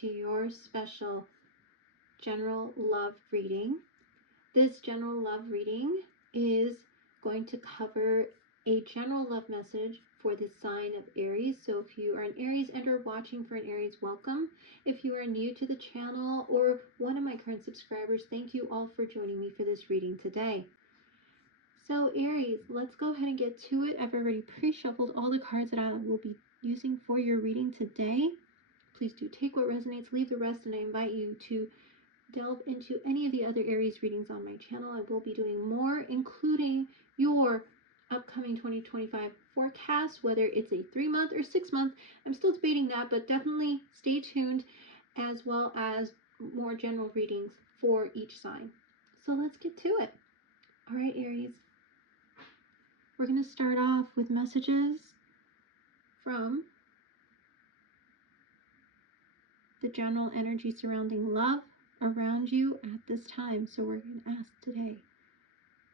to your special general love reading. This general love reading is going to cover a general love message for the sign of Aries. So if you are an Aries and are watching for an Aries, welcome. If you are new to the channel or one of my current subscribers, thank you all for joining me for this reading today. So Aries, let's go ahead and get to it. I've already pre-shuffled all the cards that I will be using for your reading today. Please do take what resonates, leave the rest, and I invite you to delve into any of the other Aries readings on my channel. I will be doing more, including your upcoming 2025 forecast, whether it's a 3-month or 6-month. I'm still debating that, but definitely stay tuned, as well as more general readings for each sign. So let's get to it. All right, Aries. We're going to start off with messages from the general energy surrounding love around you at this time. So we're going to ask today,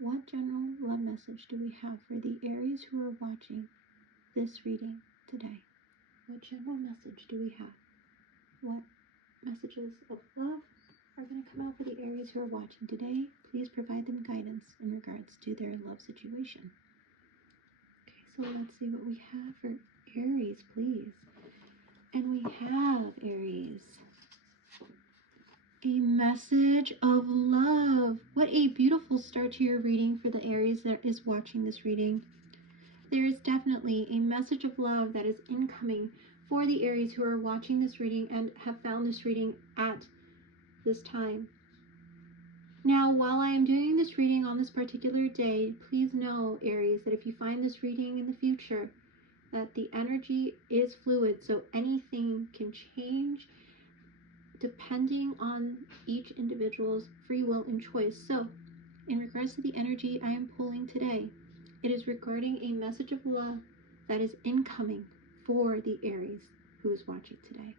what general love message do we have for the Aries who are watching this reading today? What general message do we have? What messages of love are going to come out for the Aries who are watching today? Please provide them guidance in regards to their love situation. Okay, so let's see what we have for Aries, please. And we have, Aries, a message of love. What a beautiful start to your reading for the Aries that is watching this reading. There is definitely a message of love that is incoming for the Aries who are watching this reading and have found this reading at this time. Now, while I am doing this reading on this particular day, please know, Aries, that if you find this reading in the future, that the energy is fluid, so anything can change depending on each individual's free will and choice. So, in regards to the energy I am pulling today, it is regarding a message of love that is incoming for the Aries who is watching today.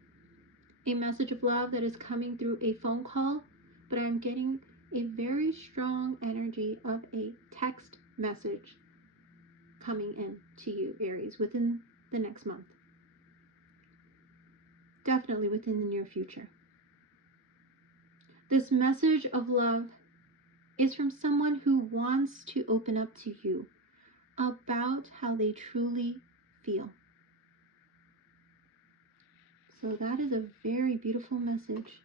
A message of love that is coming through a phone call, but I'm getting a very strong energy of a text message coming in to you, Aries, within the next month. Definitely within the near future. This message of love is from someone who wants to open up to you about how they truly feel. So that is a very beautiful message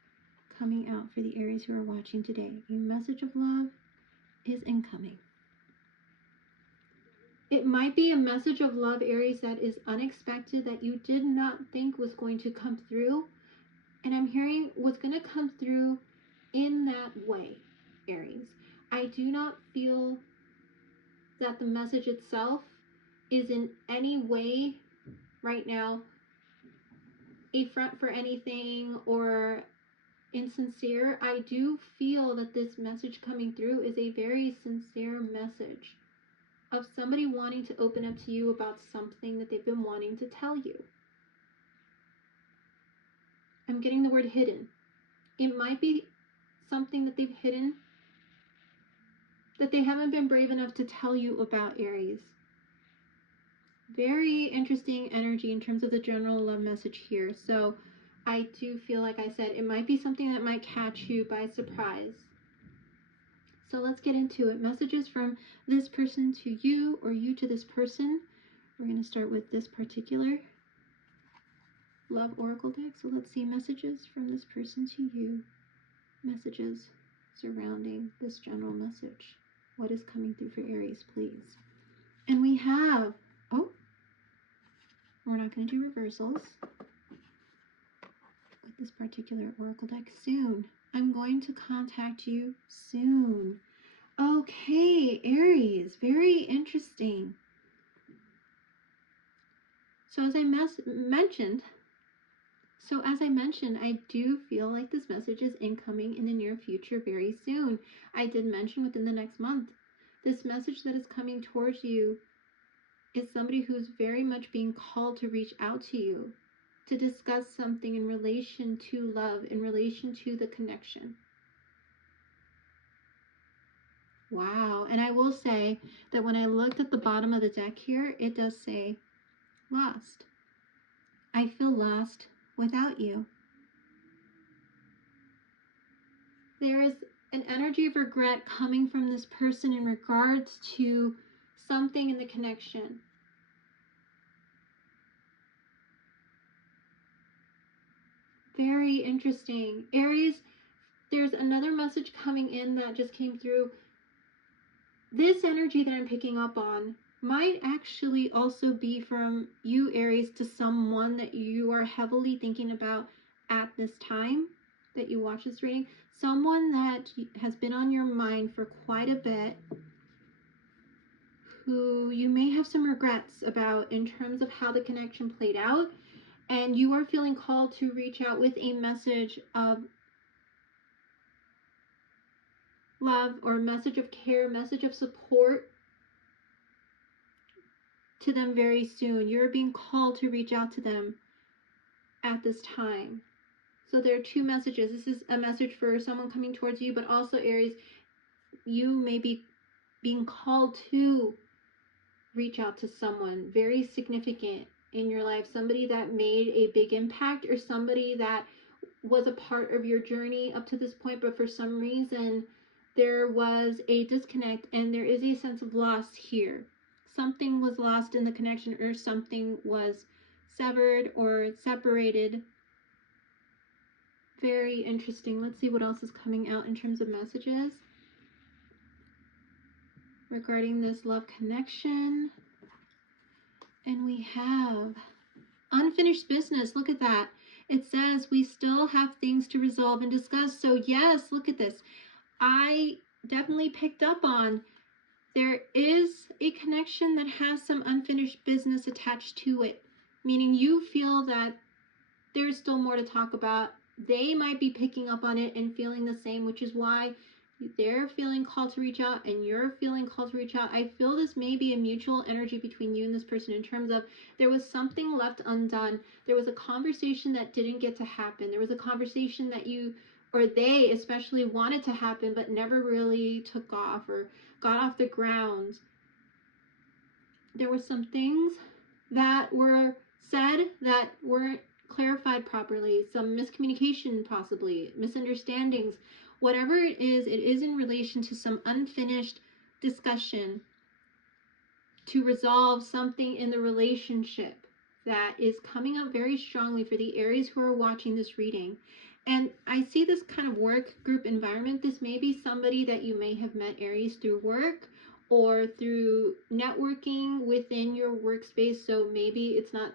coming out for the Aries who are watching today. A message of love is incoming. It might be a message of love, Aries, that is unexpected, that you did not think was going to come through. And I'm hearing what's going to come through in that way, Aries. I do not feel that the message itself is in any way right now a front for anything or insincere. I do feel that this message coming through is a very sincere message of somebody wanting to open up to you about something that they've been wanting to tell you. I'm getting the word hidden. It might be something that they've hidden, that they haven't been brave enough to tell you about, Aries. Very interesting energy in terms of the general love message here. So I do feel, like I said, it might be something that might catch you by surprise. So let's get into it. Messages from this person to you, or you to this person. We're going to start with this particular love oracle deck. So let's see messages from this person to you. Messages surrounding this general message. What is coming through for Aries, please? And we have, oh, we're not going to do reversals with this particular oracle deck. Soon. I'm going to contact you soon. Okay, Aries, very interesting. So as I mentioned, I do feel like this message is incoming in the near future very soon. I did mention within the next month. This message that is coming towards you is somebody who's very much being called to reach out to you, to discuss something in relation to love, in relation to the connection. Wow. And I will say that when I looked at the bottom of the deck here, it does say lost. I feel lost without you. There's an energy of regret coming from this person in regards to something in the connection. Very interesting. Aries, there's another message coming in that just came through. This energy that I'm picking up on might actually also be from you, Aries, to someone that you are heavily thinking about at this time that you watch this reading. Someone that has been on your mind for quite a bit, who you may have some regrets about in terms of how the connection played out, and you are feeling called to reach out with a message of love or a message of care, message of support to them very soon. You're being called to reach out to them at this time. So there are two messages. This is a message for someone coming towards you, but also, Aries, you may be being called to reach out to someone very significant in your life, somebody that made a big impact, or somebody that was a part of your journey up to this point, but for some reason there was a disconnect and there is a sense of loss here. Something was lost in the connection, or something was severed or separated. Very interesting. Let's see what else is coming out in terms of messages regarding this love connection. And we have unfinished business. Look at that. It says we still have things to resolve and discuss. So yes, look at this. I definitely picked up on there is a connection that has some unfinished business attached to it, meaning you feel that there's still more to talk about. They might be picking up on it and feeling the same, which is why they're feeling called to reach out and you're feeling called to reach out. I feel this may be a mutual energy between you and this person in terms of there was something left undone. There was a conversation that didn't get to happen. There was a conversation that you, or they especially, wanted to happen but never really took off or got off the ground. There were some things that were said that weren't clarified properly, some miscommunication, possibly misunderstandings. Whatever it is in relation to some unfinished discussion to resolve something in the relationship that is coming up very strongly for the Aries who are watching this reading. And I see this kind of work group environment. This may be somebody that you may have met, Aries, through work or through networking within your workspace. So maybe it's not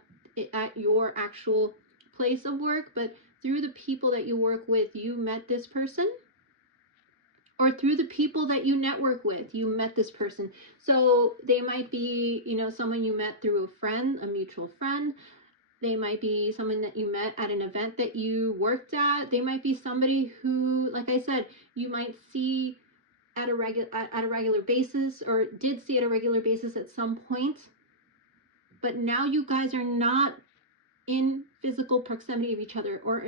at your actual place of work, but through the people that you work with, you met this person. Or through the people that you network with, you met this person. So they might be, someone you met through a friend, a mutual friend. They might be someone that you met at an event that you worked at. They might be somebody who, like I said, you might see at a regular basis, or did see at a regular basis at some point. But now you guys are not in physical proximity of each other, or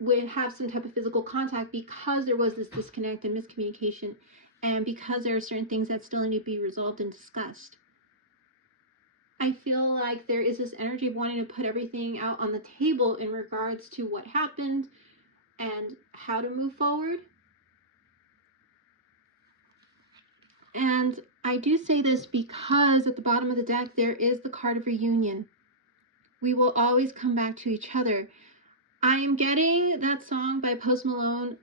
would have some type of physical contact, because there was this disconnect and miscommunication, and because there are certain things that still need to be resolved and discussed. I feel like there is this energy of wanting to put everything out on the table in regards to what happened and how to move forward. And I do say this because at the bottom of the deck there is the card of reunion. We will always come back to each other. I am getting that song by Post Malone,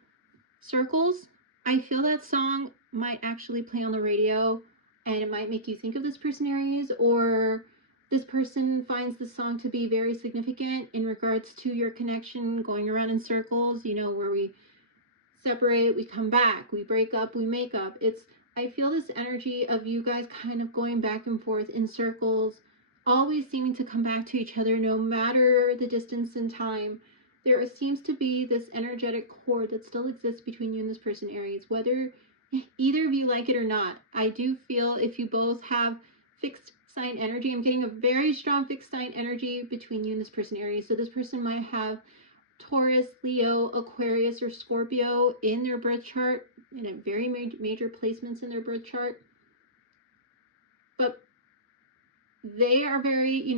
Circles. I feel that song might actually play on the radio, and it might make you think of this person, Aries, or this person finds the song to be very significant in regards to your connection going around in circles, where we separate, we come back, we break up, we make up. I feel this energy of you guys kind of going back and forth in circles, always seeming to come back to each other no matter the distance and time. There seems to be this energetic cord that still exists between you and this person, Aries, whether either of you like it or not. I do feel if you both have fixed sign energy, I'm getting a very strong fixed sign energy between you and this person, Aries. So this person might have Taurus, Leo, Aquarius, or Scorpio in their birth chart, in a very major placements in their birth chart. But they are very,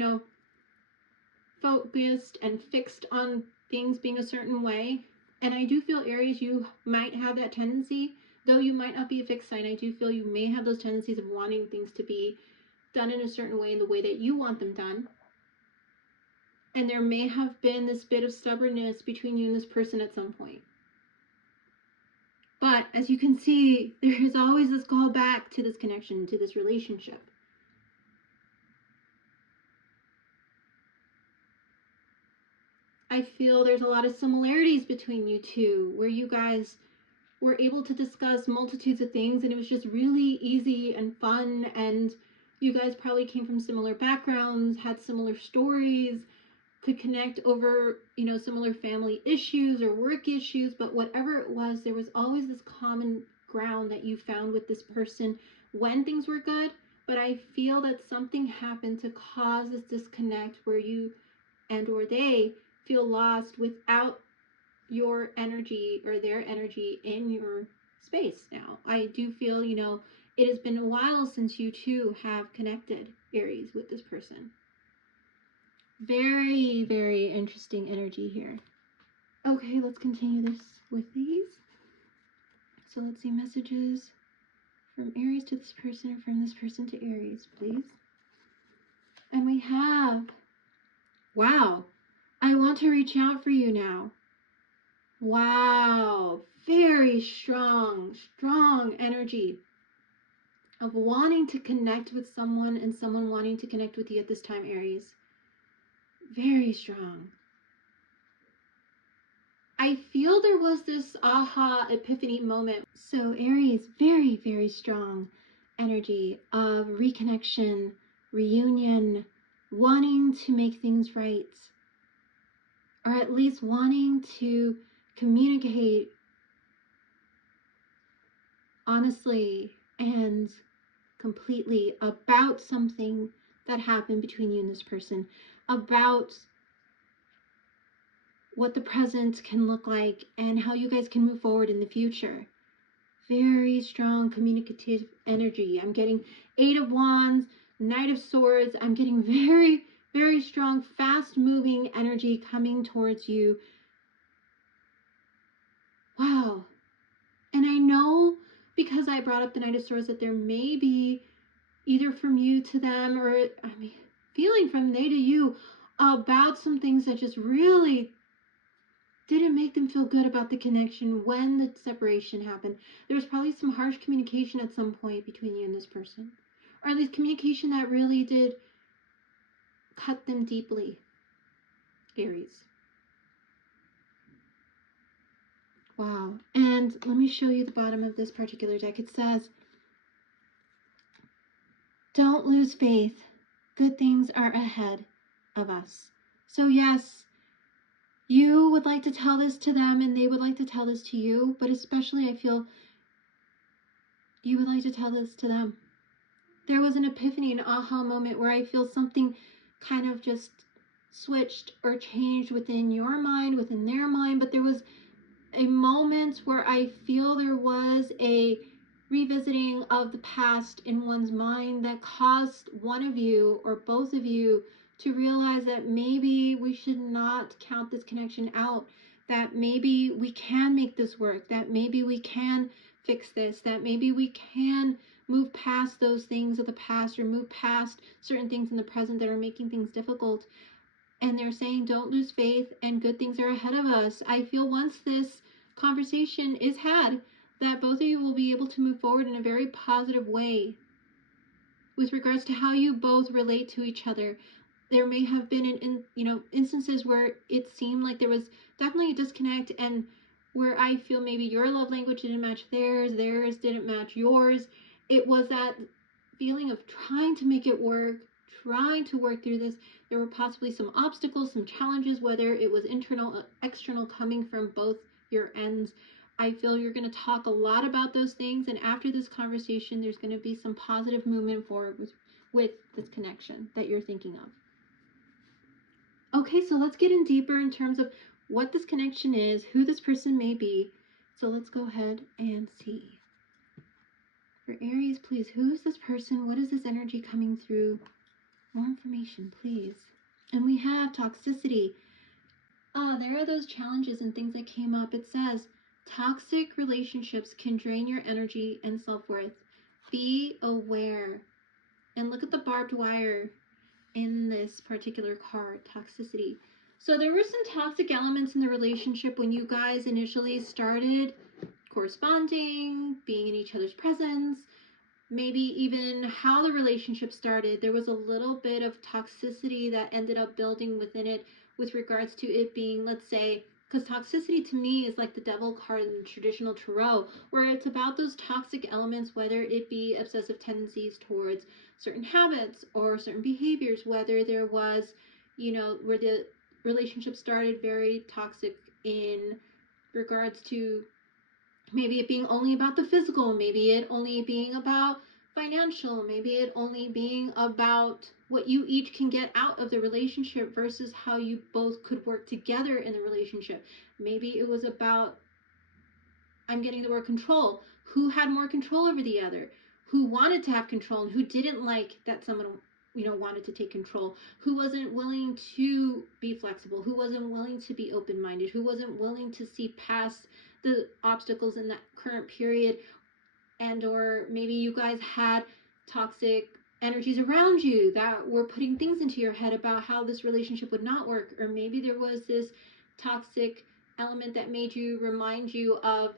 focused and fixed on things being a certain way. And I do feel, Aries, you might have that tendency, though you might not be a fixed sign. I do feel you may have those tendencies of wanting things to be done in a certain way, in the way that you want them done. And there may have been this bit of stubbornness between you and this person at some point. But as you can see, there is always this call back to this connection, to this relationship. I feel there's a lot of similarities between you two, where you guys were able to discuss multitudes of things, and it was just really easy and fun, and you guys probably came from similar backgrounds, had similar stories, could connect over, similar family issues or work issues, but whatever it was, there was always this common ground that you found with this person when things were good. But I feel that something happened to cause this disconnect where you and or they feel lost without your energy or their energy in your space now. I do feel, it has been a while since you two have connected, Aries, with this person. Very, very interesting energy here. Okay, let's continue this with these. So let's see messages from Aries to this person, or from this person to Aries, please. And we have, wow, I want to reach out for you now. Wow, very strong energy of wanting to connect with someone and someone wanting to connect with you at this time, Aries. Very strong. I feel there was this aha epiphany moment. So Aries, very, very strong energy of reconnection, reunion, wanting to make things right, or at least wanting to communicate honestly and completely about something that happened between you and this person, about what the present can look like and how you guys can move forward in the future. Very strong communicative energy. I'm getting 8 of Wands, Knight of Swords. I'm getting very, very strong, fast-moving energy coming towards you. Wow. And I know, because I brought up the Knight of Swords, that there may be either from you to them, or feeling from they to you about some things that just really didn't make them feel good about the connection when the separation happened. There was probably some harsh communication at some point between you and this person, or at least communication that really did cut them deeply, Aries. Wow. And let me show you the bottom of this particular deck. It says, don't lose faith. Good things are ahead of us. So yes, you would like to tell this to them and they would like to tell this to you, but especially I feel you would like to tell this to them. There was an epiphany, an aha moment where I feel something kind of just switched or changed within your mind, within their mind, but there was a moment where I feel there was a revisiting of the past in one's mind that caused one of you or both of you to realize that maybe we should not count this connection out, that maybe we can make this work, that maybe we can fix this, that maybe we can move past those things of the past, or move past certain things in the present that are making things difficult. And they're saying, don't lose faith and good things are ahead of us. I feel once this conversation is had, that both of you will be able to move forward in a very positive way with regards to how you both relate to each other. There may have been instances where it seemed like there was definitely a disconnect, and where I feel maybe your love language didn't match theirs didn't match yours. It was that feeling of trying to make it work, trying to work through this. There were possibly some obstacles, some challenges, whether it was internal or external, coming from both your ends. I feel you're going to talk a lot about those things, and after this conversation, there's going to be some positive movement forward with this connection that you're thinking of. Okay, so let's get in deeper in terms of what this connection is, who this person may be. So let's go ahead and see. For Aries, please, who is this person? What is this energy coming through? More information, please. And we have toxicity. There are those challenges and things that came up. It says, toxic relationships can drain your energy and self-worth. Be aware. And look at the barbed wire in this particular card, toxicity. So there were some toxic elements in the relationship when you guys initially started corresponding, being in each other's presence, maybe even how the relationship started. There was a little bit of toxicity that ended up building within it with regards to it being, let's say, because toxicity to me is like the devil card in the traditional tarot, where it's about those toxic elements, whether it be obsessive tendencies towards certain habits or certain behaviors, whether there was, where the relationship started very toxic in regards to maybe it being only about the physical, maybe it only being about financial, maybe it only being about what you each can get out of the relationship versus how you both could work together in the relationship. Maybe it was about, I'm getting the word control, who had more control over the other, who wanted to have control and who didn't like that someone wanted to take control, who wasn't willing to be flexible, who wasn't willing to be open-minded, who wasn't willing to see past the obstacles in that current period. And or maybe you guys had toxic energies around you that were putting things into your head about how this relationship would not work, or maybe there was this toxic element that made you remind you of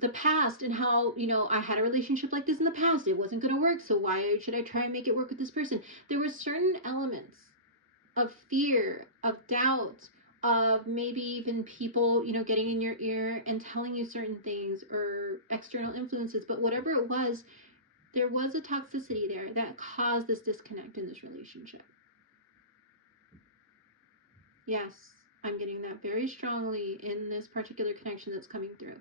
the past and how, I had a relationship like this in the past, it wasn't going to work, so why should I try and make it work with this person? There were certain elements of fear, of doubt, of maybe even people, getting in your ear and telling you certain things, or external influences. But whatever it was, there was a toxicity there that caused this disconnect in this relationship. Yes, I'm getting that very strongly in this particular connection that's coming through.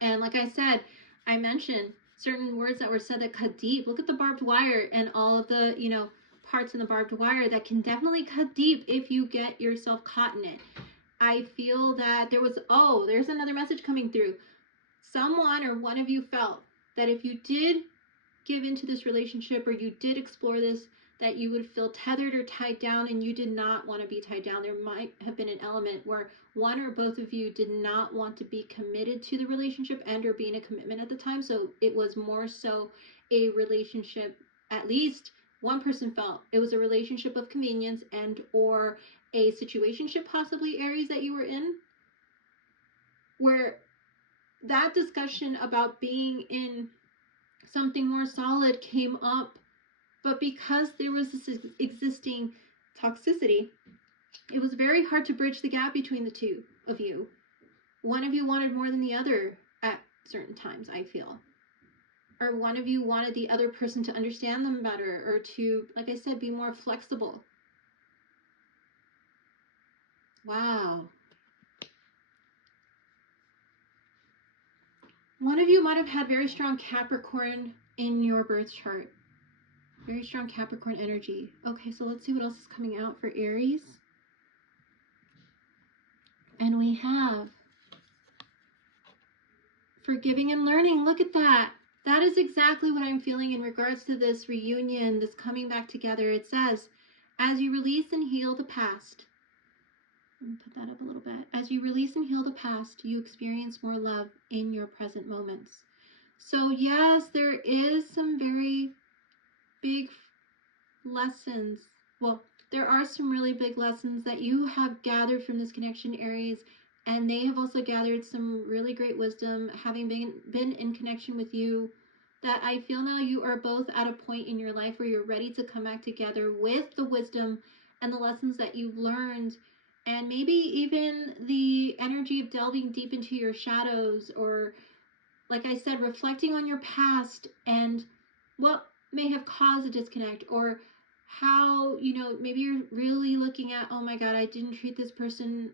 And like I said, I mentioned certain words that were said that cut deep. Look at the barbed wire and all of the, parts in the barbed wire that can definitely cut deep if you get yourself caught in it. I feel that there's another message coming through. Someone or one of you felt that if you did give into this relationship or you did explore this, that you would feel tethered or tied down, and you did not want to be tied down. There might have been an element where one or both of you did not want to be committed to the relationship and or be in a commitment at the time. So it was more so a relationship, at least one person felt it was a relationship of convenience and or a situationship, possibly Aries, that you were in, where that discussion about being in something more solid came up. But because there was this existing toxicity, it was very hard to bridge the gap between the two of you. One of you wanted more than the other at certain times, I feel. Or one of you wanted the other person to understand them better, or to, like I said, be more flexible. Wow. One of you might have had very strong Capricorn in your birth chart. Very strong Capricorn energy. Okay, so let's see what else is coming out for Aries. And we have forgiving and learning. Look at that. That is exactly what I'm feeling in regards to this reunion, this coming back together. It says, as you release and heal the past. Let me put that up a little bit. As you release and heal the past, you experience more love in your present moments. So yes, there is some very big lessons. Well, there are some really big lessons that you have gathered from this connection, Aries, and they have also gathered some really great wisdom, having been in connection with you, that I feel now you are both at a point in your life where you're ready to come back together with the wisdom and the lessons that you've learned, and maybe even the energy of delving deep into your shadows, or, like I said, reflecting on your past and what may have caused a disconnect, or how, maybe you're really looking at, oh my God, I didn't treat this person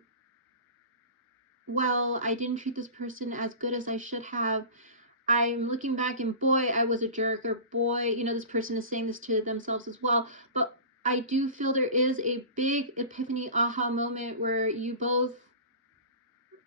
well. I didn't treat this person as good as I should have. I'm looking back and boy, I was a jerk, or boy, this person is saying this to themselves as well. But I do feel there is a big epiphany aha moment where you both,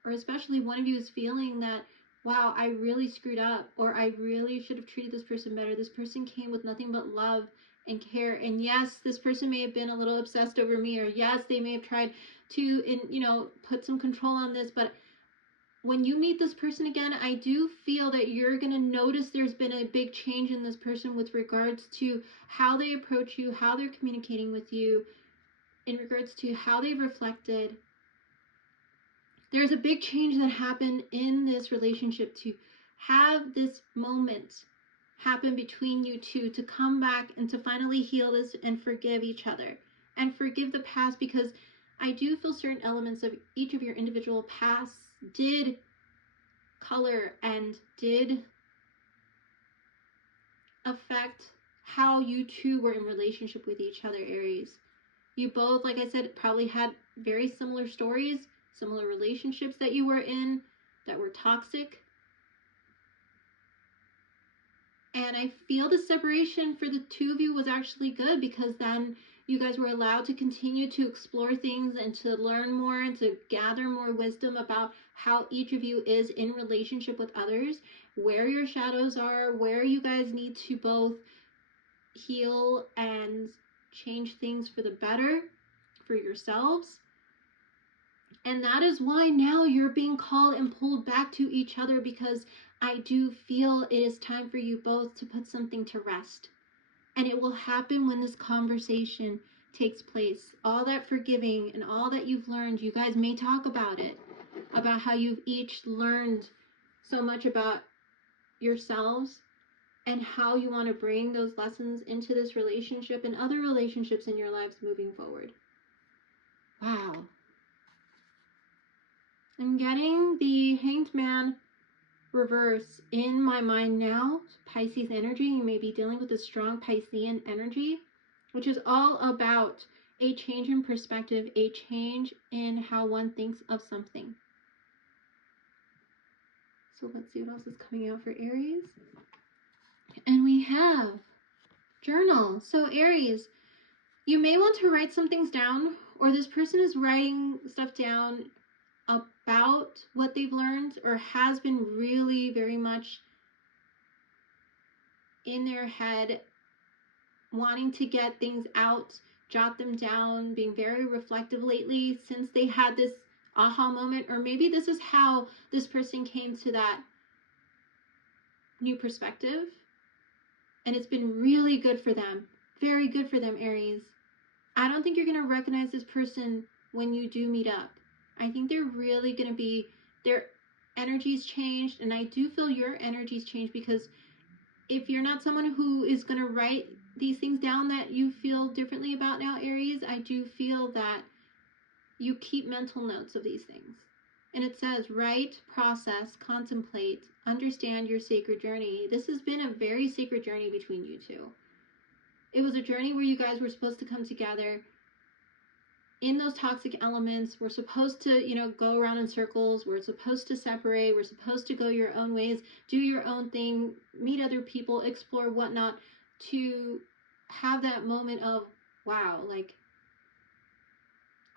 or especially one of you, is feeling that, wow, I really screwed up, or I really should have treated this person better. This person came with nothing but love and care. And yes, this person may have been a little obsessed over me, or yes, they may have tried to, put some control on this, but when you meet this person again, I do feel that you're going to notice there's been a big change in this person with regards to how they approach you, how they're communicating with you, in regards to how they've reflected. There's a big change that happened in this relationship to have this moment happen between you two, to come back and to finally heal this and forgive each other and forgive the past, because I do feel certain elements of each of your individual pasts did color and did affect how you two were in relationship with each other, Aries. You both, like I said, probably had very similar stories, similar relationships that you were in that were toxic. And I feel the separation for the two of you was actually good, because then you guys were allowed to continue to explore things and to learn more and to gather more wisdom about how each of you is in relationship with others, where your shadows are, where you guys need to both heal and change things for the better for yourselves. And that is why now you're being called and pulled back to each other, because I do feel it is time for you both to put something to rest. And it will happen when this conversation takes place. All that forgiving and all that you've learned, you guys may talk about it, about how you've each learned so much about yourselves and how you want to bring those lessons into this relationship and other relationships in your lives moving forward. Wow. I'm getting the Hanged Man reverse in my mind now. Pisces energy. You may be dealing with a strong Piscean energy, which is all about a change in perspective, a change in how one thinks of something. So let's see what else is coming out for Aries. And we have journal. So Aries, you may want to write some things down, or this person is writing stuff down about what they've learned, or has been really very much in their head, wanting to get things out, jot them down, being very reflective lately since they had this aha moment. Or maybe this is how this person came to that new perspective, and it's been really good for them. Very good for them, Aries. I don't think you're going to recognize this person when you do meet up. I think they're really going to be, their energy's changed, and I do feel your energy's changed, because if you're not someone who is going to write these things down that you feel differently about now, Aries, I do feel that you keep mental notes of these things. And it says, write, process, contemplate, understand your sacred journey. This has been a very sacred journey between you two. It was a journey where you guys were supposed to come together in those toxic elements. We're supposed to, go around in circles. We're supposed to separate. We're supposed to go your own ways, do your own thing, meet other people, explore whatnot, to have that moment of, wow, like,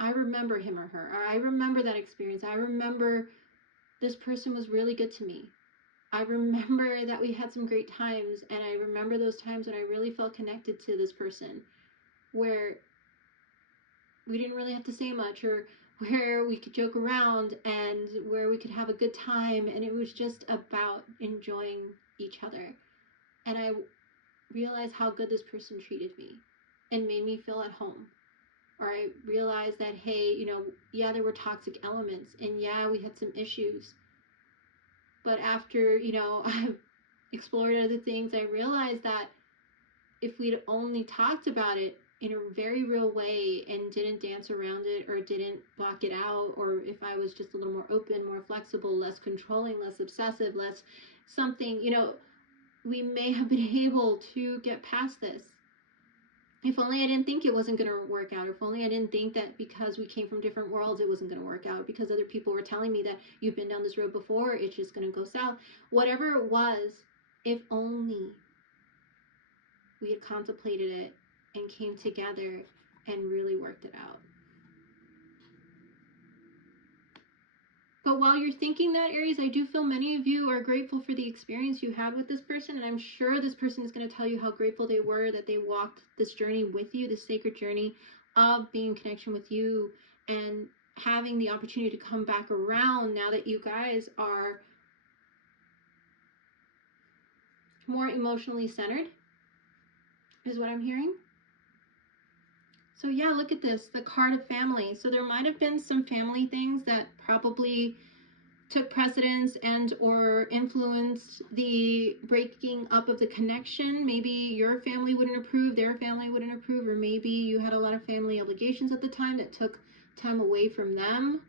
I remember him or her, or I remember that experience. I remember this person was really good to me. I remember that we had some great times, and I remember those times when I really felt connected to this person, where we didn't really have to say much, or where we could joke around, and where we could have a good time, and it was just about enjoying each other. And I realized how good this person treated me and made me feel at home. Or I realized that, hey, yeah, there were toxic elements, and yeah, we had some issues. But after, I've explored other things, I realized that if we'd only talked about it in a very real way and didn't dance around it or didn't block it out, or if I was just a little more open, more flexible, less controlling, less obsessive, less something, we may have been able to get past this. If only I didn't think it wasn't going to work out. If only I didn't think that because we came from different worlds, it wasn't going to work out. Because other people were telling me that you've been down this road before, it's just going to go south. Whatever it was, if only we had contemplated it and came together and really worked it out. But But while you're thinking that, Aries, I do feel many of you are grateful for the experience you had with this person. And I'm sure this person is going to tell you how grateful they were that they walked this journey with you, this sacred journey of being in connection with you and having the opportunity to come back around now that you guys are more emotionally centered, is what I'm hearing. So yeah, look at this, the card of family. So there might have been some family things that probably took precedence and or influenced the breaking up of the connection. Maybe your family wouldn't approve, their family wouldn't approve, or maybe you had a lot of family obligations at the time that took time away from them.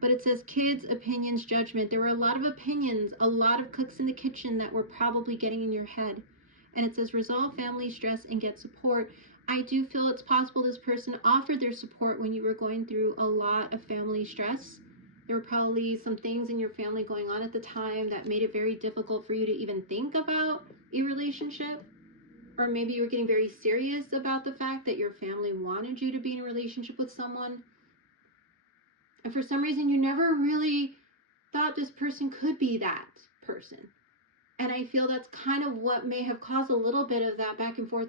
But it says kids, opinions, judgment. There were a lot of opinions, a lot of cooks in the kitchen that were probably getting in your head. And it says resolve family stress and get support. I do feel it's possible this person offered their support when you were going through a lot of family stress. There were probably some things in your family going on at the time that made it very difficult for you to even think about a relationship. Or maybe you were getting very serious about the fact that your family wanted you to be in a relationship with someone. And for some reason, you never really thought this person could be that person. And I feel that's kind of what may have caused a little bit of that back and forth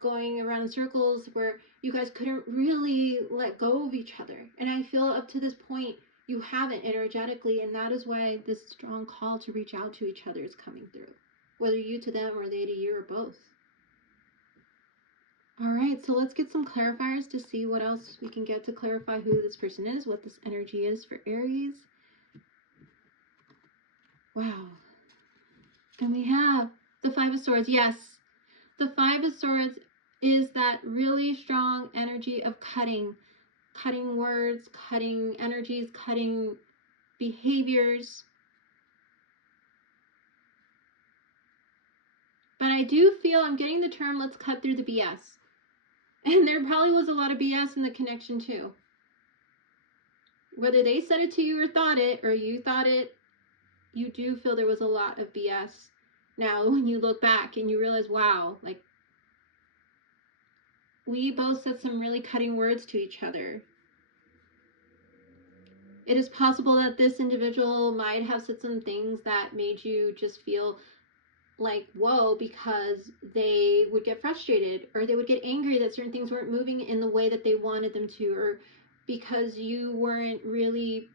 going around in circles where you guys couldn't really let go of each other. And I feel up to this point, you haven't energetically, and that is why this strong call to reach out to each other is coming through. Whether you to them or they to you or both. All right, so let's get some clarifiers to see what else we can get to clarify who this person is, what this energy is for Aries. Wow. And we have the Five of Swords. Yes, the Five of Swords is that really strong energy of cutting words, cutting energies, cutting behaviors. But I do feel I'm getting the term, let's cut through the BS. And there probably was a lot of BS in the connection too. Whether they said it to you or thought it, or you thought it, you do feel there was a lot of BS. Now, when you look back and you realize, wow, like, we both said some really cutting words to each other. It is possible that this individual might have said some things that made you just feel like, whoa, because they would get frustrated or they would get angry that certain things weren't moving in the way that they wanted them to, or because you weren't really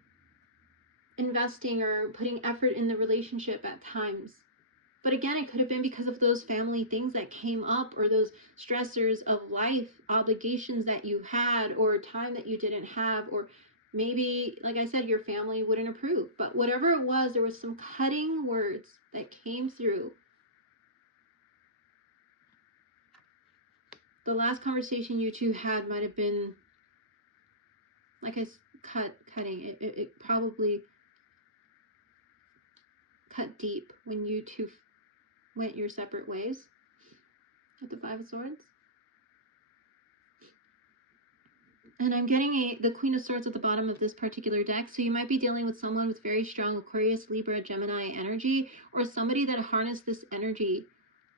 investing or putting effort in the relationship at times. But again, it could have been because of those family things that came up, or those stressors of life, obligations that you had, or time that you didn't have, or maybe, like I said, your family wouldn't approve. But whatever it was, there was some cutting words that came through. The last conversation you two had might have been, like I cutting. It probably cut deep when you two went your separate ways with the Five of Swords. And I'm getting the Queen of Swords at the bottom of this particular deck. So you might be dealing with someone with very strong Aquarius, Libra, Gemini energy, or somebody that harnessed this energy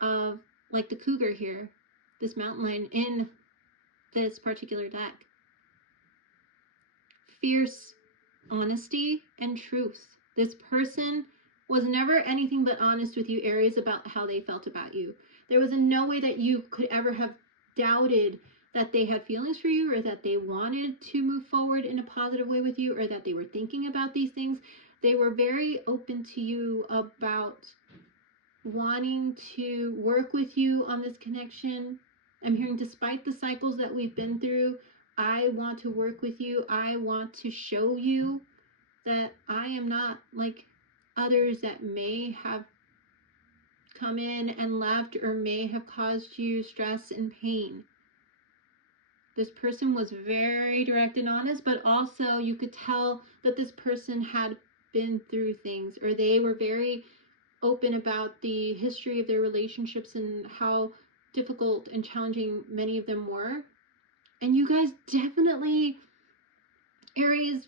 of, like the cougar here, this mountain lion in this particular deck. Fierce honesty and truth. This person was never anything but honest with you, Aries, about how they felt about you. There was in no way that you could ever have doubted that they had feelings for you, or that they wanted to move forward in a positive way with you, or that they were thinking about these things. They were very open to you about wanting to work with you on this connection. I'm hearing, despite the cycles that we've been through, I want to work with you. I want to show you that I am not like others that may have come in and left, or may have caused you stress and pain. This person was very direct and honest, but also you could tell that this person had been through things, or they were very open about the history of their relationships and how difficult and challenging many of them were. And you guys definitely, Aries,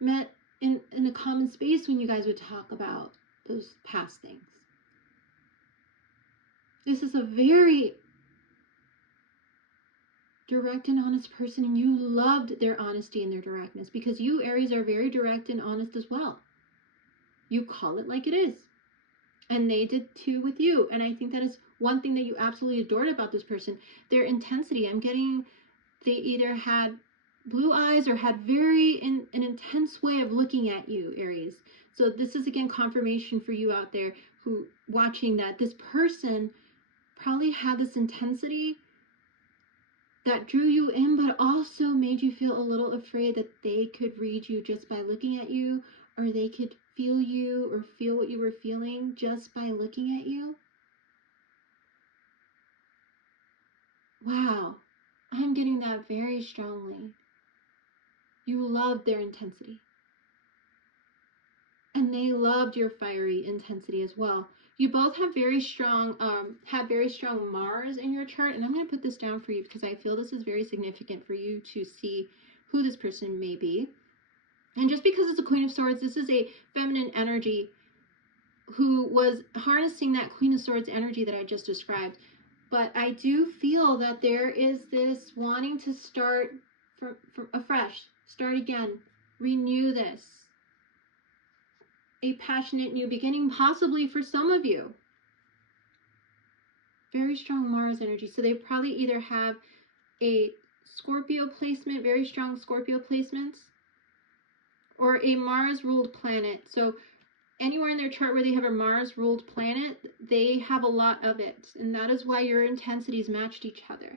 met in a common space when you guys would talk about those past things. This is a very direct and honest person, and you loved their honesty and their directness, because you, Aries, are very direct and honest as well. You call it like it is. And they did too with you. And I think that is one thing that you absolutely adored about this person. Their intensity. I'm getting they either had blue eyes or had an intense way of looking at you, Aries. So this is, again, confirmation for you out there who watching, that this person probably had this intensity that drew you in, but also made you feel a little afraid that they could read you just by looking at you, or they could feel you or feel what you were feeling just by looking at you. Wow, I'm getting that very strongly. You loved their intensity. And they loved your fiery intensity as well. You both have very strong, Mars in your chart, and I'm going to put this down for you because I feel this is very significant for you to see who this person may be. And just because it's a Queen of Swords, this is a feminine energy who was harnessing that Queen of Swords energy that I just described. But I do feel that there is this wanting to start from afresh, start again, renew this. A passionate new beginning, possibly for some of you. Very strong Mars energy. So they probably either have a Scorpio placement, very strong Scorpio placements, or a Mars-ruled planet. So anywhere in their chart where they have a Mars-ruled planet, they have a lot of it. And that is why your intensities matched each other.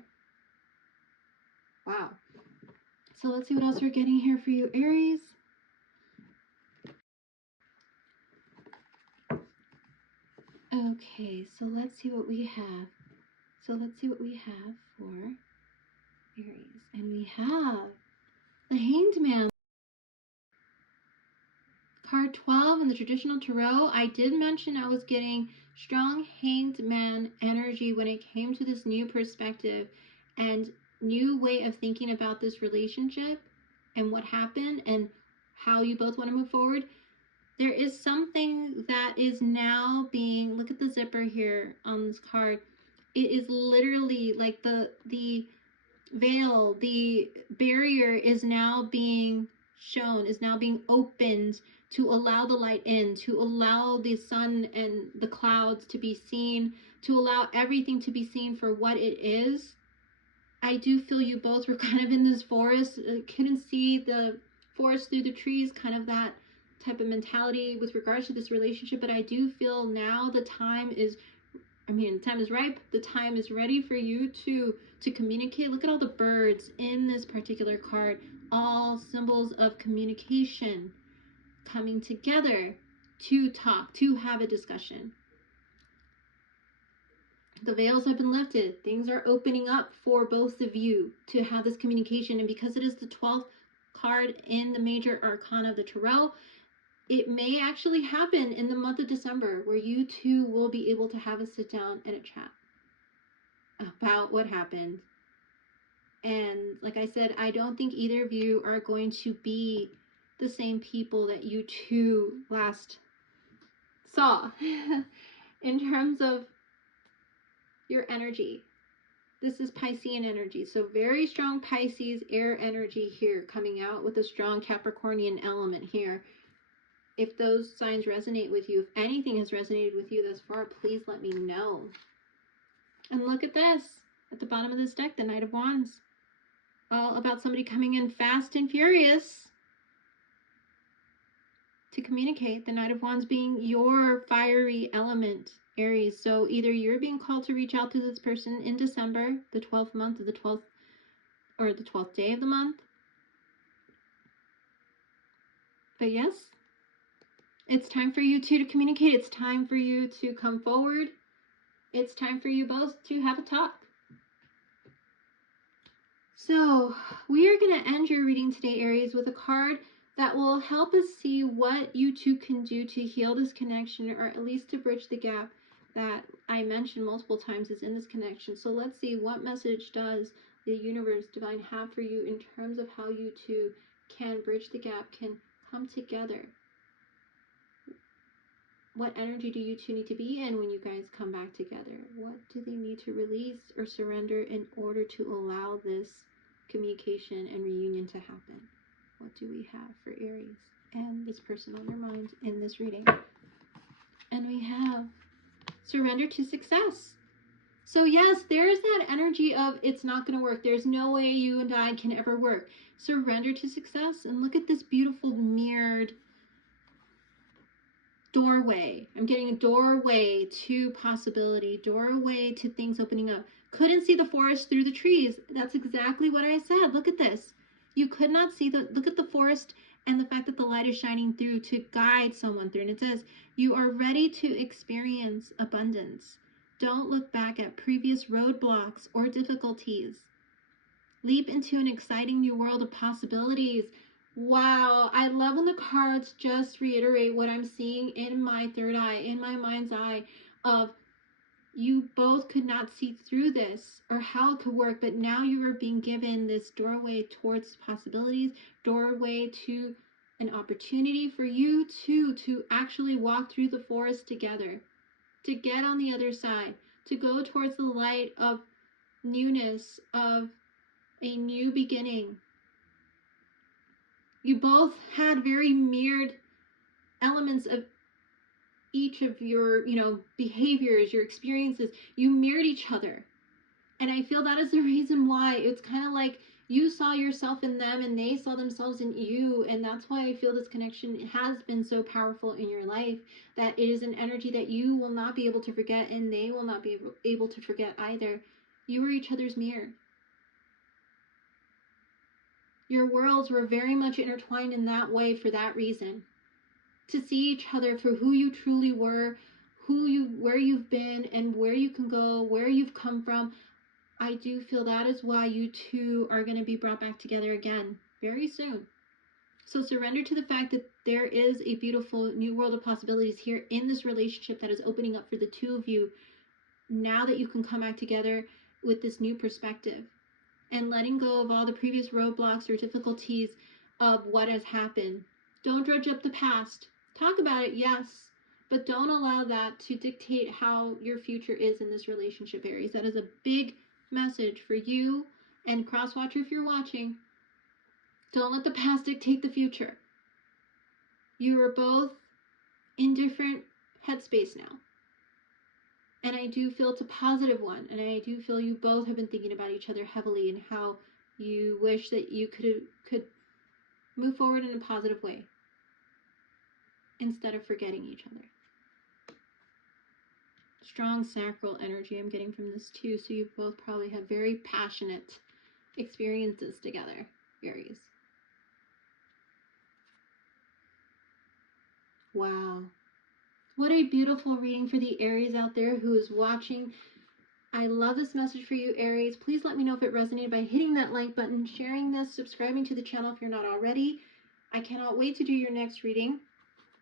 Wow. So let's see what else we're getting here for you, Aries. Okay, so let's see what we have. for Aries. And we have the Hanged Man. Card 12 in the traditional tarot. I did mention I was getting strong Hanged Man energy when it came to this new perspective and new way of thinking about this relationship and what happened and how you both want to move forward. There is something that is now being, look at the zipper here on this card. It is literally like the veil, the barrier is now being shown, is now being opened to allow the light in, to allow the sun and the clouds to be seen, to allow everything to be seen for what it is. I do feel you both were kind of in this forest, couldn't see the forest through the trees, kind of that type of mentality with regards to this relationship. But I do feel now the time is ripe. The time is ready for you to communicate. Look at all the birds in this particular card, all symbols of communication coming together to talk, to have a discussion. The veils have been lifted. Things are opening up for both of you to have this communication. And because it is the 12th card in the major arcana of the tarot, it may actually happen in the month of December where you two will be able to have a sit down and a chat about what happened. And like I said, I don't think either of you are going to be the same people that you two last saw in terms of your energy. This is Piscean energy. So very strong Pisces air energy here coming out with a strong Capricornian element here. If those signs resonate with you, if anything has resonated with you thus far, please let me know. And look at this. At the bottom of this deck, the Knight of Wands. All about somebody coming in fast and furious to communicate. The Knight of Wands being your fiery element, Aries. So either you're being called to reach out to this person in December, the 12th month of the 12th, or the 12th day of the month. But yes, it's time for you two to communicate. It's time for you to come forward. It's time for you both to have a talk. So we are going to end your reading today, Aries, with a card that will help us see what you two can do to heal this connection, or at least to bridge the gap that I mentioned multiple times is in this connection. So let's see, what message does the universe, divine, have for you in terms of how you two can bridge the gap, can come together. what energy do you two need to be in when you guys come back together? What do they need to release or surrender in order to allow this communication and reunion to happen? What do we have for Aries and this person on your mind in this reading? And we have surrender to success. So yes, there's that energy of it's not going to work. There's no way you and I can ever work. Surrender to success. And look at this beautiful mirrored doorway. I'm getting a doorway to possibility, doorway to things opening up. Couldn't see the forest through the trees. That's exactly what I said. Look at this. You could not see look at the forest and the fact that the light is shining through to guide someone through. And it says, you are ready to experience abundance. Don't look back at previous roadblocks or difficulties. Leap into an exciting new world of possibilities. Wow, I love when the cards just reiterate what I'm seeing in my third eye, in my mind's eye, of you both could not see through this or how it could work, but now you are being given this doorway towards possibilities, doorway to an opportunity for you two to actually walk through the forest together, to get on the other side, to go towards the light of newness, of a new beginning. You both had very mirrored elements of each of your, behaviors, your experiences. You mirrored each other. And I feel that is the reason why it's kind of like you saw yourself in them and they saw themselves in you. And that's why I feel this connection has been so powerful in your life, that it is an energy that you will not be able to forget and they will not be able to forget either. You were each other's mirror. Your worlds were very much intertwined in that way for that reason. To see each other for who you truly were, where you've been, and where you can go, where you've come from. I do feel that is why you two are going to be brought back together again very soon. So surrender to the fact that there is a beautiful new world of possibilities here in this relationship that is opening up for the two of you now that you can come back together with this new perspective and letting go of all the previous roadblocks or difficulties of what has happened. Don't dredge up the past. Talk about it, yes, but don't allow that to dictate how your future is in this relationship, Aries. That is a big message for you and Crosswatcher if you're watching. Don't let the past dictate the future. You are both in different headspace now. And I do feel it's a positive one. And I do feel you both have been thinking about each other heavily and how you wish that you could move forward in a positive way instead of forgetting each other. Strong sacral energy I'm getting from this too. So you both probably have very passionate experiences together, Aries. Wow. What a beautiful reading for the Aries out there who is watching. I love this message for you, Aries. Please let me know if it resonated by hitting that like button, sharing this, subscribing to the channel if you're not already. I cannot wait to do your next reading,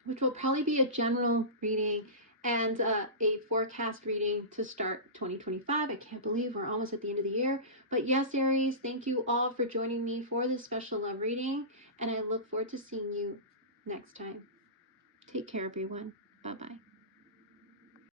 which will probably be a general reading and a forecast reading to start 2025. I can't believe we're almost at the end of the year. But yes, Aries, thank you all for joining me for this special love reading, and I look forward to seeing you next time. Take care, everyone. Bye-bye.